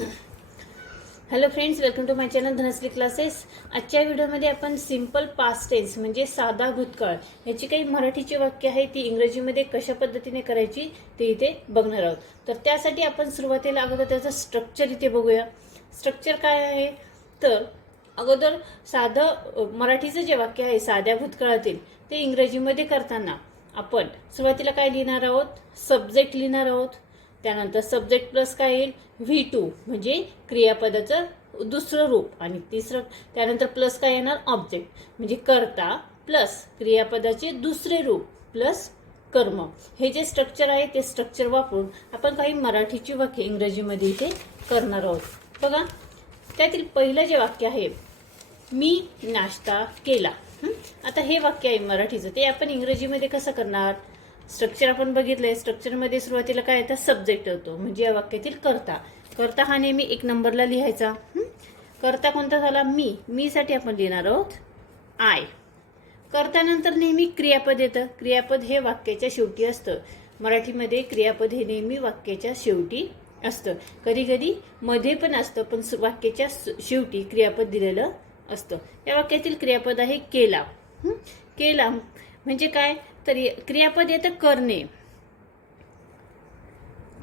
Hello friends welcome to my channel Dhanashri classes आजच्या व्हिडिओमध्ये आपण सिंपल पास्ट टेन्स म्हणजे साधा भूतकाळ ह्याची काही मराठीची वाक्य आहे ती इंग्रजीमध्ये कशा पद्धतीने करायची ते इथे बघणार आहोत. तर त्यासाठी आपण सुरुवातीला अगोदर त्याचं स्ट्रक्चर इथे बघूया. स्ट्रक्चर काय आहे? तर अगोदर साधं मराठीचं जे वाक्य आहे साध्या भूतकाळातील ते इंग्रजीमध्ये करताना आपण सुरुवातीला काय लिहिणार आहोत? सब्जेक्ट लिहिणार आहोत. त्यानंतर सब्जेक्ट प्लस काय येईल? व्ही टू म्हणजे क्रियापदाचं दुसरं रूप. आणि तिसरं त्यानंतर प्लस काय येणार? ऑब्जेक्ट म्हणजे कर्ता प्लस क्रियापदाचे दुसरे रूप प्लस कर्म. हे जे स्ट्रक्चर आहे ते स्ट्रक्चर वापरून आपण काही मराठीची वाक्य इंग्रजीमध्ये इथे करणार आहोत. बघा त्यातील पहिलं जे वाक्य आहे मी नाश्ता केला. आता हे वाक्य आहे मराठीचं. ते आपण इंग्रजीमध्ये कसं करणार? स्ट्रक्चर आपण बघितलंय. स्ट्रक्चरमध्ये सुरुवातीला काय येतं? सब्जेक्ट होतो. म्हणजे या वाक्यातील कर्ता. कर्ता हा नेहमी एक नंबरला लिहायचा. कर्ता कोणता झाला? मी. मी साठी आपण लिहिणार आहोत आय कर्तानंतर नेहमी क्रियापद येतं. क्रियापद हे वाक्याच्या शेवटी असतं. मराठीमध्ये क्रियापद हे नेहमी वाक्याच्या शेवटी असतं. कधी कधी मध्ये पण असतं पण सु- वाक्याच्या शेवटी क्रियापद दिलेलं असतं. या वाक्यातील क्रियापद आहे केला केला म्हणजे काय? तर क्रियापद येतं करणे.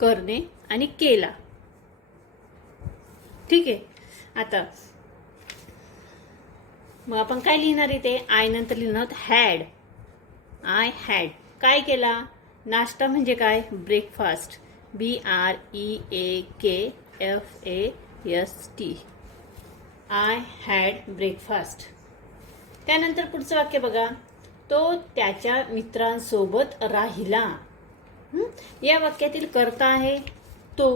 करणे आणि केला. ठीक आहे? आता मग आपण काय लिहिणार इथे? आय नंतर लिहिणार आहोत हॅड आय हॅड काय केला? नाश्ता म्हणजे काय? Breakfast B R E A K F A S T I had breakfast त्यानंतर पुढचं वाक्य बघा. तो त्याच्या मित्रांसोबत राहिला. या वाक्यातील कर्ता आहे तो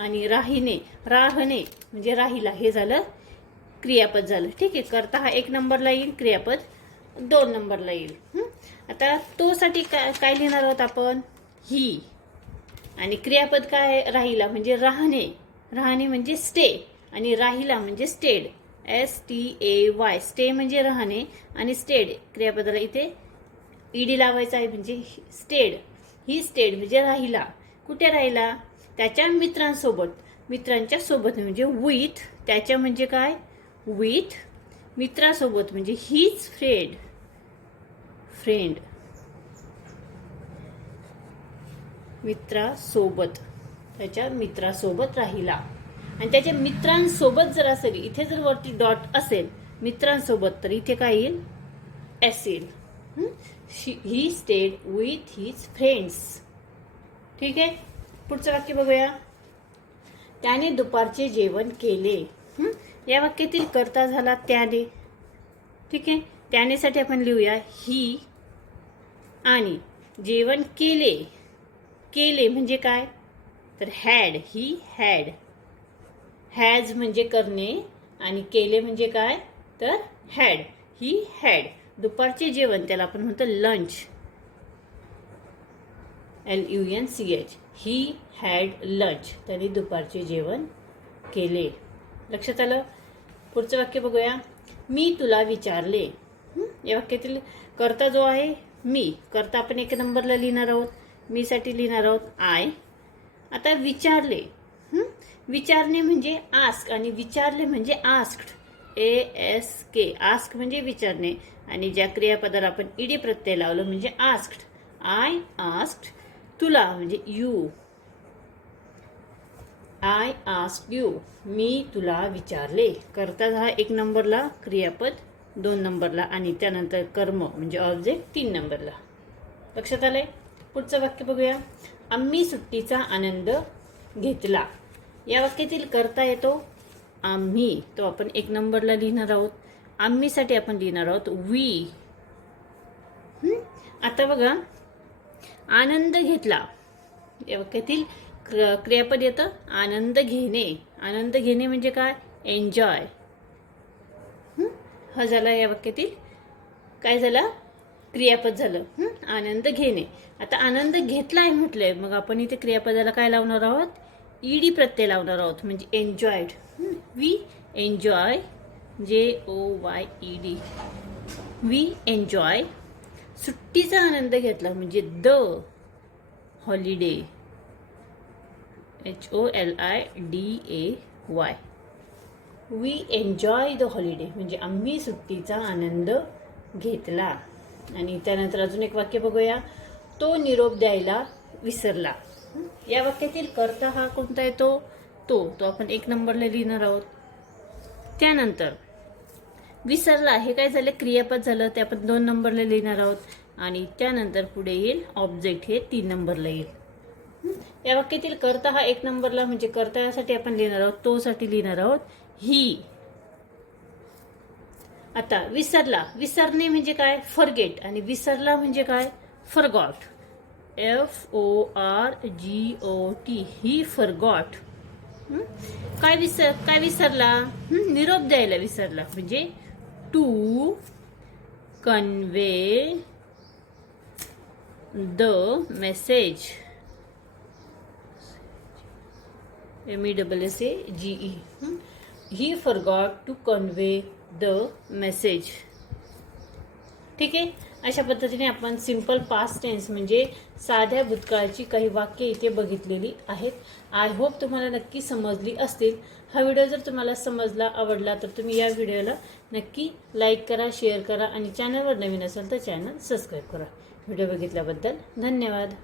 आणि राहिने राहणे म्हणजे राहिला. हे झालं क्रियापद झालं. ठीक आहे कर्ता हा एक नंबरला येईल क्रियापद दोन नंबरला येईल. आता तोसाठी काय काय लिहिणार आहोत आपण? ही. आणि क्रियापद काय राहिला म्हणजे राहणे. राहणे म्हणजे स्टे आणि राहिला म्हणजे stayed S T A Y stay म्हणजे राहणे आणि स्टेड क्रियापदाला इथे ईडी लावायचा आहे म्हणजे स्टेड ही स्टेड म्हणजे राहिला. कुठे राहिला? त्याच्या मित्रांसोबत. मित्रांच्या सोबत म्हणजे विथ त्याच्या म्हणजे काय? विथ मित्रासोबत म्हणजे हीच फ्रेंड फ्रेंड मित्रासोबत. त्याच्या मित्रासोबत राहिला. आणि त्याच्या मित्रांसोबत जर असेल इथे जर वरती डॉट असेल मित्रांसोबत तर इथे काय येईल? एस येईल. He? Stayed with his friends ठीक आहे? पुढचं वाक्य बघूया. त्याने दुपारचे जेवण केले. या वाक्यातील करता झाला त्याने. ठीक आहे? त्यानेसाठी आपण लिहूया ही आणि जेवण केले. केले म्हणजे काय? तर हॅड ही हॅड हॅज म्हणजे करणे आणि केले म्हणजे काय? तर हॅड ही हॅड दुपारचे जेवण त्याला आपण म्हणतो lunch L U N C H he had lunch त्याने दुपारचे जेवण केले. लक्षात आलं? पुढचं वाक्य बघूया. मी तुला विचारले. या वाक्यातील करता जो आहे मी. करता आपण एक नंबरला लिहिणार आहोत. मीसाठी लिहिणार आहोत आय आता विचारले. विचारणे म्हणजे आस्क आणि विचारले म्हणजे asked. A S K. Ask म्हणजे विचारणे. आणि ज्या क्रियापदाला आपण ईडी प्रत्यय लावलं म्हणजे आस्क्ड. आय आस्क्ड तुला म्हणजे यू. I ask you. मी तुला विचारले. करता हा एक नंबरला क्रियापद दोन नंबरला आणि त्यानंतर कर्म म्हणजे ऑब्जेक्ट तीन नंबरला. लक्षात आलंय? पुढचं वाक्य बघूया. आम्ही सुट्टीचा आनंद घेतला. या वाक्यातील करता येतो. आम्ही तो आपण एक नंबरला लिहिणार आहोत. आम्हीसाठी आपण लिहिणार आहोत वी. आता बघा आनंद घेतला. या वाक्यातील क्र- क्रियापद येतं आनंद घेणे. आनंद घेणे म्हणजे काय? एन्जॉय हा? झाला या वाक्यातील काय झाला? क्रियापद झालं. आनंद घेणे. आता आनंद घेतला आहे म्हटलंय. मग आपण इथे क्रियापदाला काय लावणार आहोत? ईडी प्रत्यय लावणार आहोत म्हणजे enjoyed we enjoy J O Y E D we enjoy सुट्टीचा आनंद घेतला म्हणजे the holiday H O L I D A Y we enjoy the holiday म्हणजे आम्ही सुट्टीचा आनंद घेतला. आणि त्यानंतर अजून एक वाक्य बघूया. तो निरोप द्यायला विसरला. या वाक्यातील कर्ता हा कोणता येतो तो तो आपण एक नंबरला लिहिणार आहोत. त्यानंतर विसरला हे काय झालं? क्रियापद झालं ते आपण दोन नंबरला लिहिणार आहोत. आणि त्यानंतर पुढे येईल ऑब्जेक्ट हे तीन नंबरला येईल. या वाक्यातील कर्ता हा एक नंबरला म्हणजे कर्ता यासाठी आपण लिहिणार आहोत तो साठी लिहिणार आहोत. ही आता विसरला. विसरणे म्हणजे काय? फॉरगेट आणि विसरला म्हणजे काय? Forgot F O R G O T he forgot काय विसर, काय विसरला? हं? निरोप द्यायला विसरला. म्हणजे to convey the message M E double S A G E he forgot to convey the message ठीक आहे? अशा पद्धतीने आपण सिंपल पास्ट टेन्स म्हणजे साध्या भूतकाळाची काही वाक्य इथे बघितलेली आहेत. आय होप तुम्हाला नक्की समजली असतील. हा व्हिडिओ जर तुम्हाला समजला आवडला तर तुम्ही या व्हिडिओला नक्की लाईक करा शेअर करा आणि चॅनलवर नवीन असेल तर चॅनल सबस्क्राईब करा. व्हिडिओ बघितल्याबद्दल धन्यवाद.